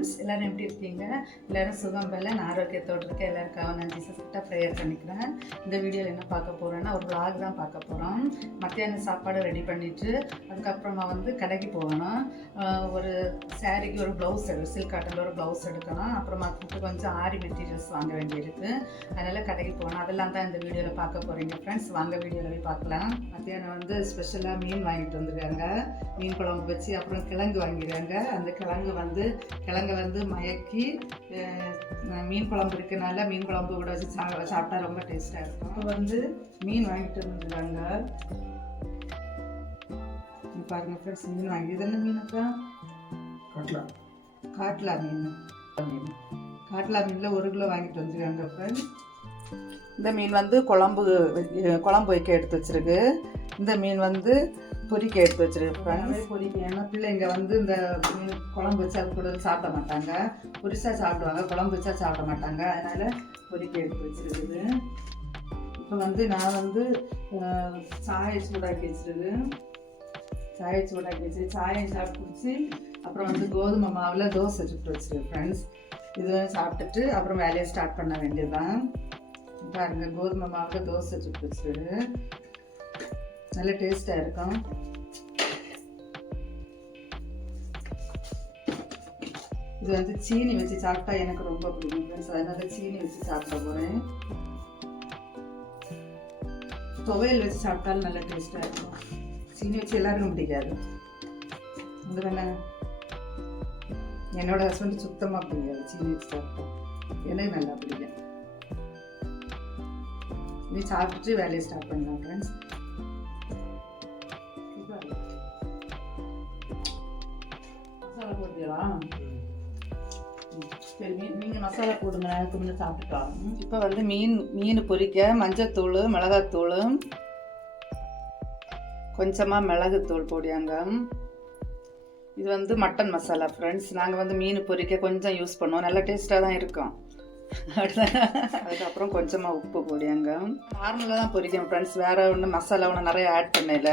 Friends எல்லோரும் எப்படி இருக்கீங்க? எல்லோரும் சுகம் பலன் ஆரோக்கியத்தோடு இருக்க எல்லாருக்காக நான் ஜீசஸ்கிட்ட ப்ரேயர் பண்ணிக்கிறேன். இந்த வீடியோவில் என்ன பார்க்க போகிறேன்னா ஒரு ப்ளாக் தான் பார்க்க போகிறோம் மத்தியானம் சாப்பாடு ரெடி பண்ணிவிட்டு அதுக்கப்புறமா வந்து கடைக்கு போகணும். ஒரு சாரிக்கு ஒரு ப்ளவுஸ் எடு சில்க் காட்டனில் ஒரு ப்ளவுஸ் எடுக்கணும். அப்புறமா அதுக்கு கொஞ்சம் ஆரி மெட்டீரியல்ஸ் வாங்க வேண்டியிருக்கு. அதனால் கடைக்கு போகணும். அதெல்லாம் தான் இந்த வீடியோவில் பார்க்க போகிறீங்க ஃப்ரெண்ட்ஸ் வாங்க வீடியோவில் போய் பார்க்கலாம். மத்தியானம் வந்து ஸ்பெஷலாக மீன் வாங்கிட்டு வந்திருக்காங்க. மீன் குழம்பு வச்சு அப்புறம் கிழங்கு வாங்கிடுறாங்க அந்த கிழங்கு வந்து கிழங்கு வந்து மயக்கி மீன் குழம்பு இருக்கனால மீன் குழம்பு கூட வச்சு சா சாப்பிட்டா ரொம்ப டேஸ்ட்டாக இருக்கும். இப்போ வந்து மீன் வாங்கிட்டு வந்துருக்காங்க. பாருங்க ஃப்ரெண்ட்ஸ் மீன் வாங்கி என்ன மீனுக்கா கட்லா. காட்லா மீன். மீன் காட்லா மீனில் ஒரு கிலோ வாங்கிட்டு வந்துருக்காங்க ஃப்ரெண்ட்ஸ் இந்த மீன் வந்து குழம்பு குழம்பு வைக்க எடுத்து வச்சிருக்கு. இந்த மீன் வந்து பொரிக்க எடுத்து வச்சிருக்கு ஃப்ரெண்ட்ஸ் பொரிக்க ஏன்னா பிள்ளைங்க வந்து இந்த குழம்பு வச்சா அது கூட சாப்பிட மாட்டாங்க. பொரிச்சா சாப்பிடுவாங்க. குழம்பு வச்சா சாப்பிட மாட்டாங்க. அதனால பொரிக்க எடுத்து வச்சிருக்குது. இப்போ வந்து நான் வந்து சாயை சூடாக்கி வச்சிருக்கு சாயை சூடாக்கி வச்சு சாயம் சாப்பிட்டு குடிச்சு அப்புறம் வந்து கோதுமை மாவில் தோசை சுட்டு வச்சிருக்கு ஃப்ரெண்ட்ஸ் இது சாப்பிட்டுட்டு அப்புறம் வேலையை ஸ்டார்ட் பண்ண வேண்டியதுதான். பாருங்க கோதுமை மாவில் தோசை சுட்டு வச்சிருக்கு நல்ல டேஸ்ட்டாக இருக்கும். இது வந்து சீனி வச்சு சாப்பிட்டா எனக்கு ரொம்ப பிடிக்கும் ஃப்ரெண்ட்ஸ் அதனால சீனி வச்சு சாப்பிட போகிறேன் துவையல் வச்சு சாப்பிட்டாலும் நல்ல டேஸ்ட்டாக இருக்கும். சீனி வச்சு எல்லாருக்கும் பிடிக்காது. அது வேணா என்னோட ஹஸ்பண்ட் சுத்தமாக பிடிக்காது சீனி வச்சு சாப்பிட்டா. எனக்கு நல்லா பிடிக்கும் இது சாப்பிட்டு வேலையை ஸ்டார்ட் பண்ணலாம் ஃப்ரெண்ட்ஸ் மசாலா போடுறீங்களா சரி மீன் நீங்கள் மசாலா போடுங்க. அதுக்கு முன்னே சாப்பிட்டுக்கலாம். இப்போ வந்து மீன் மீன் பொரிக்க மஞ்சத்தூள் மிளகாத்தூள் கொஞ்சமாக மிளகுத்தூள் போடியாங்க. இது வந்து மட்டன் மசாலா ஃப்ரெண்ட்ஸ் நாங்கள் வந்து மீன் பொரிக்க கொஞ்சம் யூஸ் பண்ணுவோம். நல்ல டேஸ்ட்டாக தான் இருக்கும். அதுக்கப்புறம் கொஞ்சமாக உப்பு போடியாங்க நார்மலாக தான் பொரிக்கும் ஃப்ரெண்ட்ஸ் வேறு ஒன்றும் மசாலா ஒன்றும் நிறைய ஆட் பண்ணல.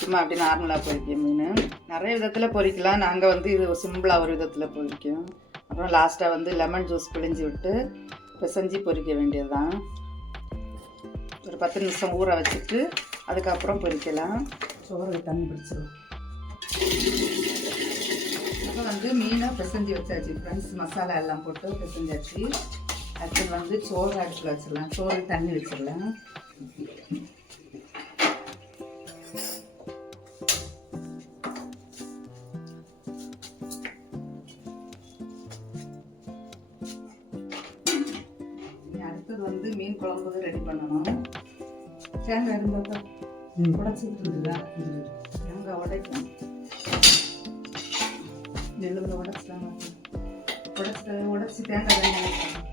சும்மா அப்படி நார்மலாக பொரிக்கும் மீன். நிறைய விதத்தில் பொரிக்கலாம். நாங்கள் வந்து இது சிம்பிளாக ஒரு விதத்தில் பொரிக்கும். அப்புறம் லாஸ்ட்டாக வந்து லெமன் ஜூஸ் பிழிஞ்சு விட்டு பிசைஞ்சு பொரிக்க வேண்டியது தான் ஒரு பத்து நிமிஷம் ஊற வச்சுட்டு அதுக்கப்புறம் பொரிக்கலாம். சோறு தண்ணி பிடிச்சிடும் வந்து மீனை பிசைஞ்சு வச்சாச்சு. ஃப்ரெண்ட்ஸ் மசாலா எல்லாம் போட்டு பிசைஞ்சாச்சு. அடுத்து வந்து சோறு அடுப்பில் வச்சிடலாம். சோறு தண்ணி வச்சிடலாம். அடுத்தது வந்து மீன் குழம்பு ரெடி பண்ணணும். தேங்காய் இருந்தால் உடச்சி விட்டுருக்குதா தேங்காய் உடைக்கும். நெல்லுங்க உடச்சிட்டாங்க உடச்சிட்டு உடச்சி தேங்காய் தான்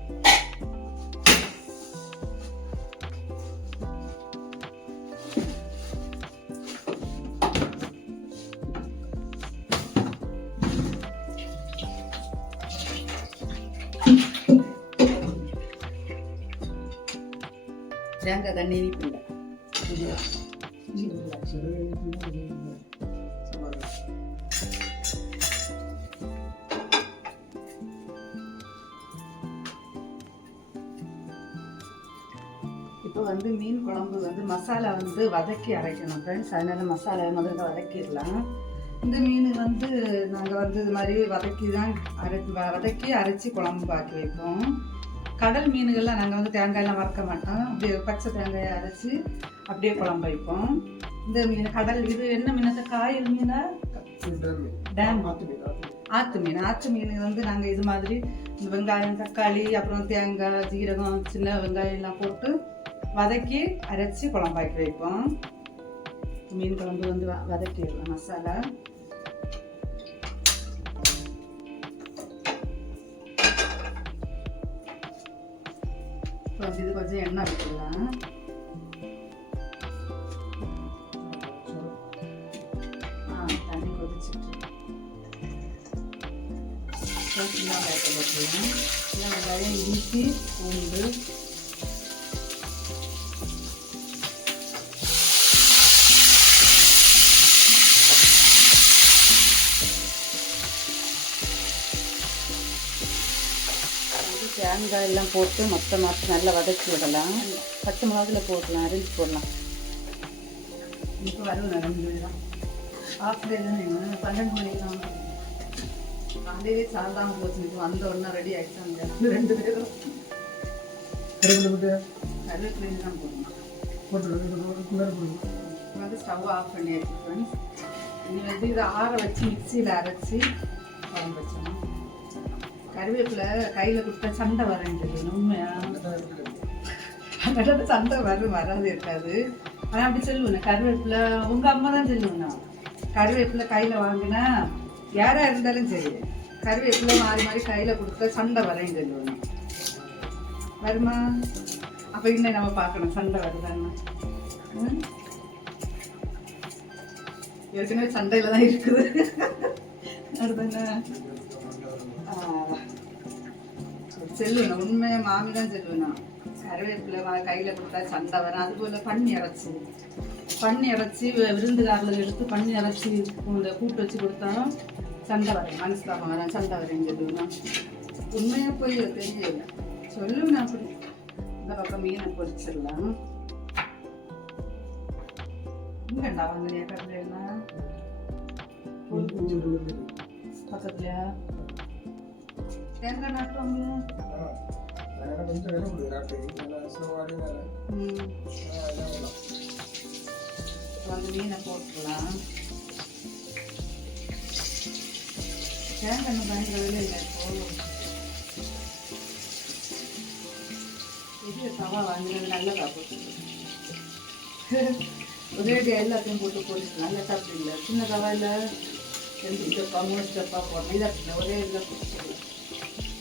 தேங்காய் தண்ணி இனிப்பில்லை வந்து மீன் குழம்பு வந்து மசாலா வந்து வதக்கி அரைக்கணும் ஃப்ரெண்ட்ஸ் அதனால மசாலா முதல்ல வதக்கிடலாம். இந்த மீன் வந்து நாங்கள் வந்து இது மாதிரி வதக்கி தான் அரை வ- வதக்கி அரைச்சி குழம்பு ஆக்கி வைப்போம். கடல் மீன்கள்லாம் நாங்கள் வந்து தேங்காயெல்லாம் வறுக்க மாட்டோம். அப்படியே பச்சை தேங்காயை அரைச்சி அப்படியே குழம்பு வைப்போம். இந்த மீன் கடல் இது என்ன மீனத்தை காயல் மீனா? டேம் ஆற்று மீன். ஆற்று மீன் வந்து நாங்கள் இது மாதிரி இந்த வெங்காயம் தக்காளி அப்புறம் தேங்காய் ஜீரகம் சின்ன வெங்காயம் எல்லாம் போட்டு வதக்கி அரைச்சி குழம்பாக்கி வைப்போம். மீன் குழம்பு வந்து வ- வதக்கிடலாம் மசாலா. கொஞ்சம் இது கொஞ்சம் எண்ணெய் விட்டுடலாம். தண்ணி கொதிச்சுட்டு. சின்ன வெங்காயத்தை போட்டுருவேன் சின்ன வெங்காயம் இஞ்சி பூண்டு தேங்காய் எல்லாம் போட்டு மொத்தமாக நல்லா வதக்கி விடலாம். பச்சை மிளகாவில் போடலாம் அரிஞ்சு போடலாம். இப்போ வரும் ரெண்டு தான் ஆஃப் டே தானே பன்னெண்டு மணிக்கு தான் காலையிலே சாதாம போச்சு. வந்த உடனே ரெடி ஆகிடுச்சாங்க ரெண்டு பேரும். கருவேப்பிலை தான் போடணும். வந்து ஸ்டவ் ஆஃப் பண்ணியாச்சு ஃப்ரெண்ட்ஸ் இனி வந்து இதை ஆற வச்சு மிக்சியில் அரைச்சி கருவேப்பிலை கையில் கொடுத்தா சண்டை வரேன்றது உண்மையாக அதாவது சண்டை வரும் வராது இருக்காது. ஆனால் அப்படி சொல்லுவேன் கருவேப்பிலை உங்கள் அம்மா தான் சொல்லுவேண்ணா கருவேப்பிலை கையில் வாங்கினா யாராக இருந்தாலும் சரி கருவேப்பிலை மாறி மாறி கையில் கொடுத்தா சண்டை வரேன்னு சொல்லுவேன் வருமா? அப்போ இன்னும் நம்ம பார்க்கணும் சண்டை வருதான்னு. ஏற்கனவே சண்டையில் தான் இருக்குது. அதுதானே செல்லுவேன்? உண்மையை மாமி தான் செல்லுவேன்? கருவேப்பிலை கையில கொடுத்தா சண்டை வரும். அதுபோல பண்ணி இறச்சி பண்ணி இறச்சி விருந்துகாரில் எடுத்து பண்ணி இறச்சி இந்த கூட்டு வச்சு கொடுத்தாலும் சண்டை வரும். மனசுலாபம் வரும். சண்டை வரும் சொல்லுவேன்? உண்மையாக போய் தெரியல. சொல்லுவேன் அப்படி? இந்த பக்கம் மீனை பொரிச்சிடலாம். இங்கண்டா வாங்கினியா கருவேப்பிலை? பக்கத்துலயா? தேங்காய் நாட்டுவாங்க ம் இப்போ வந்து மீனை போட்டுடலாம் தேங்காய் பயங்கர விலை இல்லை இப்போ பெரிய தவா வாங்கினது நல்லதா போட்டு ஒரேடியாக எல்லாத்தையும் போட்டு போட்டு நல்ல தப்பு இல்லை சின்ன தவாயில் ரெண்டு ஸ்டெப்பா மூணு ஸ்டெப்பா போடணும் இல்லை ஒரே இதில் போட்டு.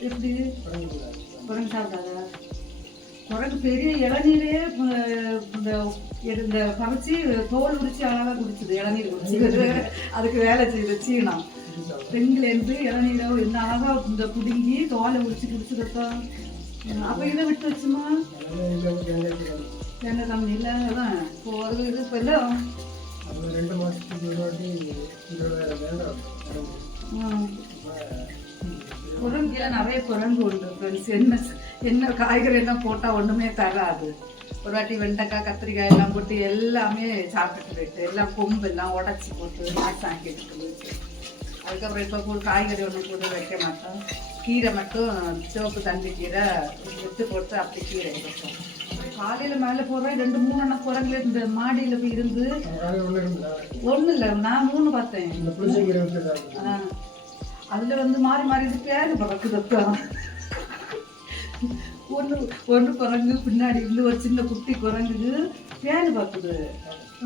எப்படி? குரங்கு சாப்பிடாதா குரங்கு பெரிய இளநீரே அஹ், இந்த இந்த பறிச்சு தோல் உரிச்சு அழகாக குடிச்சுது இளநீர் குடிச்சு அதுக்கு வேலை செய்யுது சீனம் பெண்லேருந்து இளநீரை என்ன அழகா இந்த புடுங்கி தோலை உரிச்சு குடிச்சுருக்கா அப்போ இதை விட்டு வச்சுமா? என்ன கம்மி இல்லை அதான். இப்போ அது இது இப்போ எல்லாம் ரெண்டு மாசத்துக்கு ஒரு வாட்டி இருபதாயிரம் வேண்டாம் ம். குரங்குல நிறைய குரங்கு உண்டு. ஃப்ரெண்ட்ஸ் என்ன என்ன காய்கறி எல்லாம் போட்டால் ஒன்றுமே தராது. ஒரு வாட்டி வெண்டைக்காய் கத்திரிக்காய் எல்லாம் போட்டு எல்லாமே சாப்பிட்டுட்டு போயிட்டு எல்லாம் கொம்பு எல்லாம் உடச்சி போட்டு நாசாக்கிட்டு போயிட்டு. அதுக்கப்புறம் இப்போ கூட காய்கறி ஒன்று கூட வைக்க மாட்டோம். கீரை மட்டும் சிவப்பு தண்டு கீரை விட்டு போட்டு அப்படி கீரை வைப்போம் காலையில் மேலே போகிறேன் ரெண்டு மூணு அண்ணா குரங்குல இந்த மாடியில் போய் இருந்தா ஒன்றும் இல்லை நான் மூணு பார்த்தேன். அதுல வந்து மாறி மாறி இது பேரு பறக்குது ஒன்று ஒன்று குரங்கு பின்னாடி இருந்து ஒரு சின்ன குட்டி குரங்குக்கு பேரு பார்க்குது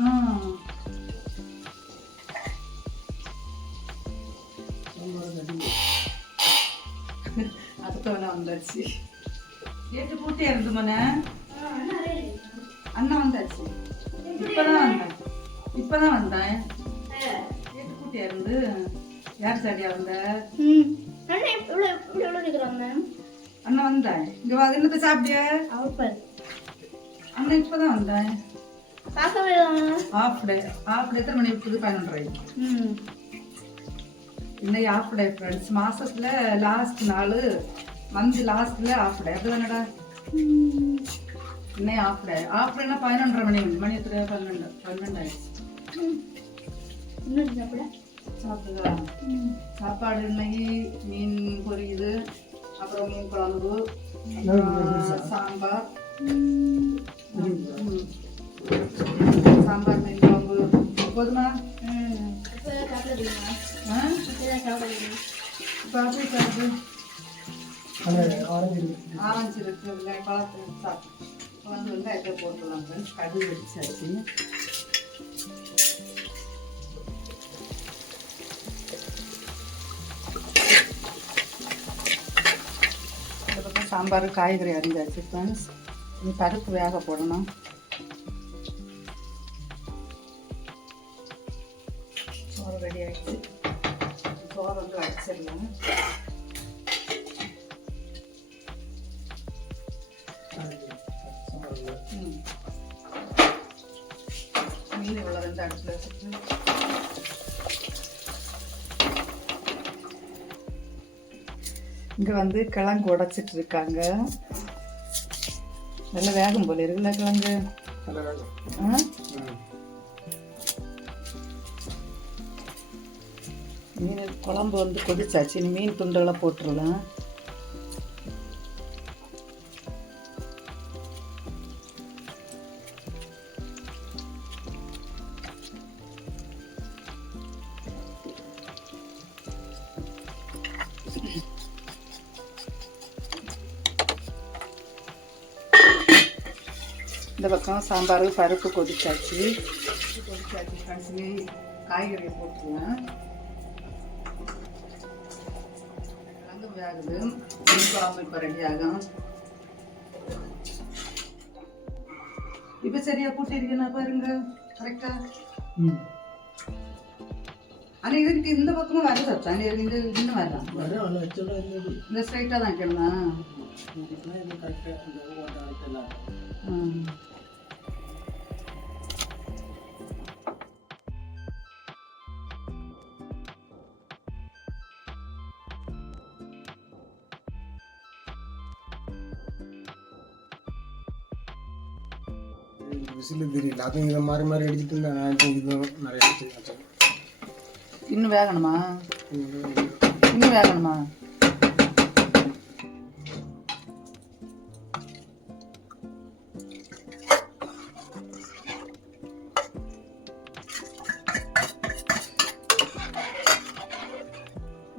ஆ. அடுத்தவன வந்தாச்சு. கேட்டு பூட்டியா இருந்து மன அண்ணன் வந்தாச்சு. இப்பதான் வந்தேன். இப்பதான் வந்தேன். கேட்டு பூட்டியா இருந்து யார் சாடியா வந்த? ம். அண்ணா இவ்வளோ இவ்வளோ எவ்வளோ இருக்கிறாங்க அண்ணன் வந்தேன் இங்க வா என்னத்தை சாப்பிட்டிய? அவர் அண்ணன் இப்பதான் வந்தேன் பார்க்கவே ஆஃப் டே ஆஃப் டே எத்தனை மணி இருக்குது பதினொன்றரை? ம். இன்னைக்கு ஆஃப் டே ஃப்ரெண்ட்ஸ் மாசத்துல லாஸ்ட் நாள் மந்த் லாஸ்ட்ல ஆஃப் டே அப்படிதானடா? இன்னைக்கு ஆஃப் டே ஆஃப் டேனா பதினொன்றரை மணி மணி எத்தனை பன்னெண்டு பன்னெண்டு ஆயிடுச்சு சாப்பிடுதா சாப்பாடு இன்னைக்கு மீன் பொரியுது அப்புறம் மீன் குழம்பு சாம்பார். சாம்பார் மீன் குழம்பு. போதுமா? ம் இப்போ சாப்பிடுறீங்களா ஆ போட்டுலாம் சாப்பிடுறீங்க வச்சாச்சு சாம்பார் காய்கறி அரிஞ்சாச்சு ஃப்ரெண்ட்ஸ் இனி பருப்பு வேக போடணும். சோறு ரெடி ஆகிடுச்சு சோறு வந்து வச்சிடலாம். மீன் இவ்வளோ வந்து அடுப்பில் வச்சுட்டு இங்கே வந்து கிழங்கு உடைச்சிட்டு இருக்காங்க நல்லா வேகும் போல இருக்குல்ல கிழங்கு? மீன் குழம்பு வந்து கொதிச்சாச்சு. இனி மீன் துண்டுகளை போட்டுடலாம் சாம்பார் பருப்பு கொதிச்சாச்சு. கொதிச்சாச்சு. கடைசி காய்கறியை போட்டுருவேன். கிழங்கு வேகுது. மீன் குழம்பு இப்போ ரெடி ஆகும் இப்போ சரியா கூட்டிருக்கேன் பாருங்க. கரெக்டா ம். ஆனால் இதுக்கு இந்த பக்கமும் வருது அத்தான் இந்த இன்னும் வரலாம் இந்த ஸ்ட்ரைட்டாக தான் இது கரெக்டாக விசில் தெரியல அதுவும் இதை மாறி மாறி அடிச்சுட்டு இருந்தேன் நான் இப்போ இது நிறைய அடிச்சு இன்னும் வேகணுமா? இன்னும் வேகணுமா.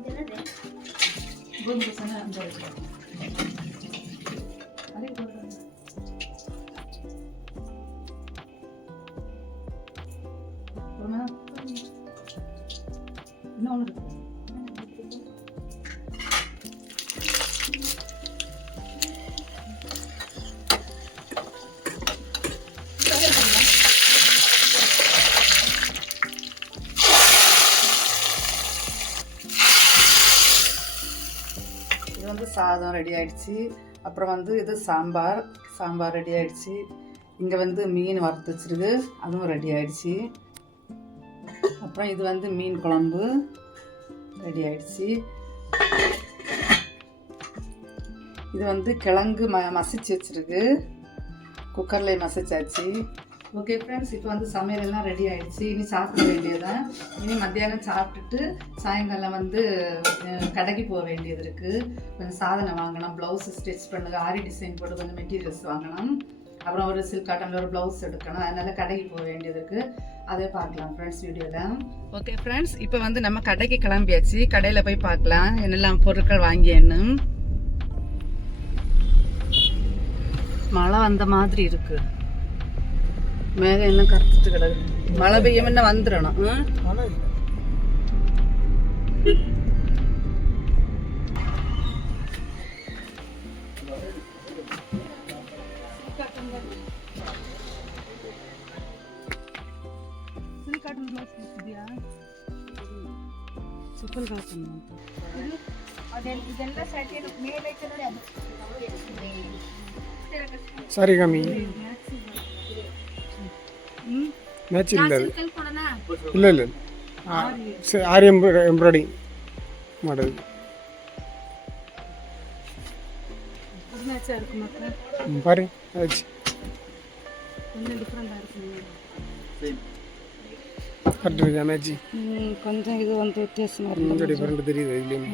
என்னது? இது வந்து சாதம் ரெடி ஆயிடுச்சு. அப்புறம் வந்து இது சாம்பார். சாம்பார் ரெடி ஆயிடுச்சு. இங்கே வந்து மீன் வறுத்து வச்சிருக்கு. அதுவும் ரெடி ஆயிடுச்சு. அப்புறம் இது வந்து மீன் குழம்பு ரெடி ஆயிடுச்சு. இது வந்து கிழங்கு ம மசிச்சு வச்சிருக்கு. குக்கர்லேயே மசிச்சாச்சு. ஓகே ஃப்ரெண்ட்ஸ் இப்போ வந்து சமையல் எல்லாம் ரெடி ஆயிடுச்சு. இனி சாப்பிட வேண்டியதான் இனி மத்தியானம் சாப்பிட்டுட்டு சாயங்காலம் வந்து கடைக்கு போக வேண்டியது இருக்குது கொஞ்சம் சாதனை வாங்கணும் ப்ளவுஸ் ஸ்டிச் பண்ணுங்க. ஆரி டிசைன் போட்டு கொஞ்சம் மெட்டீரியல்ஸ் வாங்கணும் அப்புறம் ஒரு சில்க் காட்டனில் ஒரு ப்ளவுஸ் எடுக்கணும் அதனால கடைக்கு போக வேண்டியது இருக்குது அதே பார்க்கலாம் ஃப்ரெண்ட்ஸ் வீடியோவில் ஓகே ஃப்ரெண்ட்ஸ் இப்போ வந்து நம்ம கடைக்கு கிளம்பியாச்சு. கடையில் போய் பார்க்கலாம். என்னெல்லாம் பொருட்கள் வாங்கியன்னு. மழை வந்த மாதிரி இருக்குது மேகம் எல்லாம் கருத்துட்டு கிடக்கு மழை பெய்யும் என்ன வந்துடணும் ம்? ஆனால் இல்லை சில்க் காட்டன் சரி ஆரி எம்ப்ரா எம்ப்ராய்டிங் மாடல் ஒரு மேட்சாக இருக்கு மக்கள் ம், பாரு ஆச்சு. கரெக்ட் இருக்கா? மேட்ச் கொஞ்சம் இது வந்து வித்தியாசமாக இருக்கும் டிஃப்ரெண்ட் தெரியுது இதுலேயும்?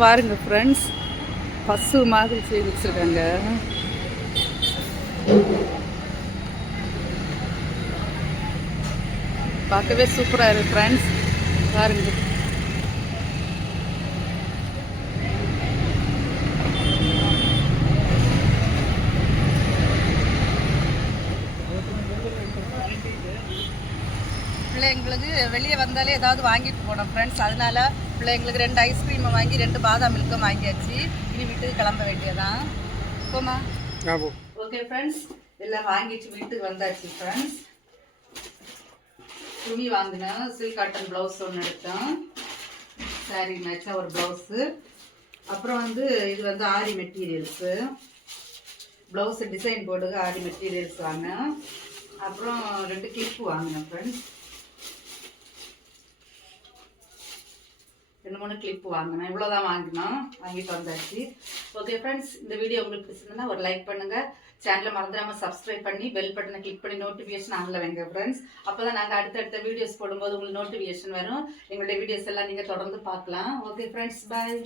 பாருங்க ஃப்ரெண்ட்ஸ் பசு மாதிரி செய்து வச்சுருக்காங்க. பார்க்கவே சூப்பராக இருக்கு ஃப்ரெண்ட்ஸ் பாருங்க. பிள்ளைங்களுக்கு வெளியே வந்தாலே ஏதாவது வாங்கிட்டு போனோம் ஃப்ரெண்ட்ஸ் அதனால பிள்ளைங்களுக்கு ரெண்டு ஐஸ்கிரீமை வாங்கி ரெண்டு பாதாம் மில்க்கும் வாங்கியாச்சு. இனி வீட்டுக்கு கிளம்ப வேண்டியதான் போமா ஓகே ஃப்ரெண்ட்ஸ் எல்லாம் வாங்கிட்டு வீட்டுக்கு வந்தாச்சு ஃப்ரெண்ட்ஸ் துணி வாங்கினேன் சில்க் காட்டன் ப்ளவுஸ் ஒன்று எடுத்தேன். சாரி மேட்சாக ஒரு ப்ளவுஸு அப்புறம் வந்து இது வந்து aari materials blouse design board aari materials வாங்கினேன். அப்புறம் ரெண்டு கிளிப்பு வாங்கினேன் ஃப்ரெண்ட்ஸ் ரெண்டு மூணு கிளிப் வாங்கினேன். இவ்வளோதான் வாங்கினோம். வாங்கிட்டு வந்தாச்சு. ஓகே ஃப்ரெண்ட்ஸ் இந்த வீடியோ உங்களுக்கு பிடிச்சிருந்தா ஒரு லைக் பண்ணுங்கள் சேனலை மறந்துடாமல் சப்ஸ்கிரைப் பண்ணி பெல் பட்டனை கிளிக் பண்ணி நோட்டிஃபிகேஷன் ஆன்ல வைங்க ஃப்ரெண்ட்ஸ் அப்போ தான் நாங்கள் அடுத்தடுத்த வீடியோஸ் போடும்போது உங்களுக்கு நோட்டிஃபிகேஷன் வரும். எங்களுடைய வீடியோஸ் எல்லாம் நீங்கள் தொடர்ந்து பார்க்கலாம். Okay friends bye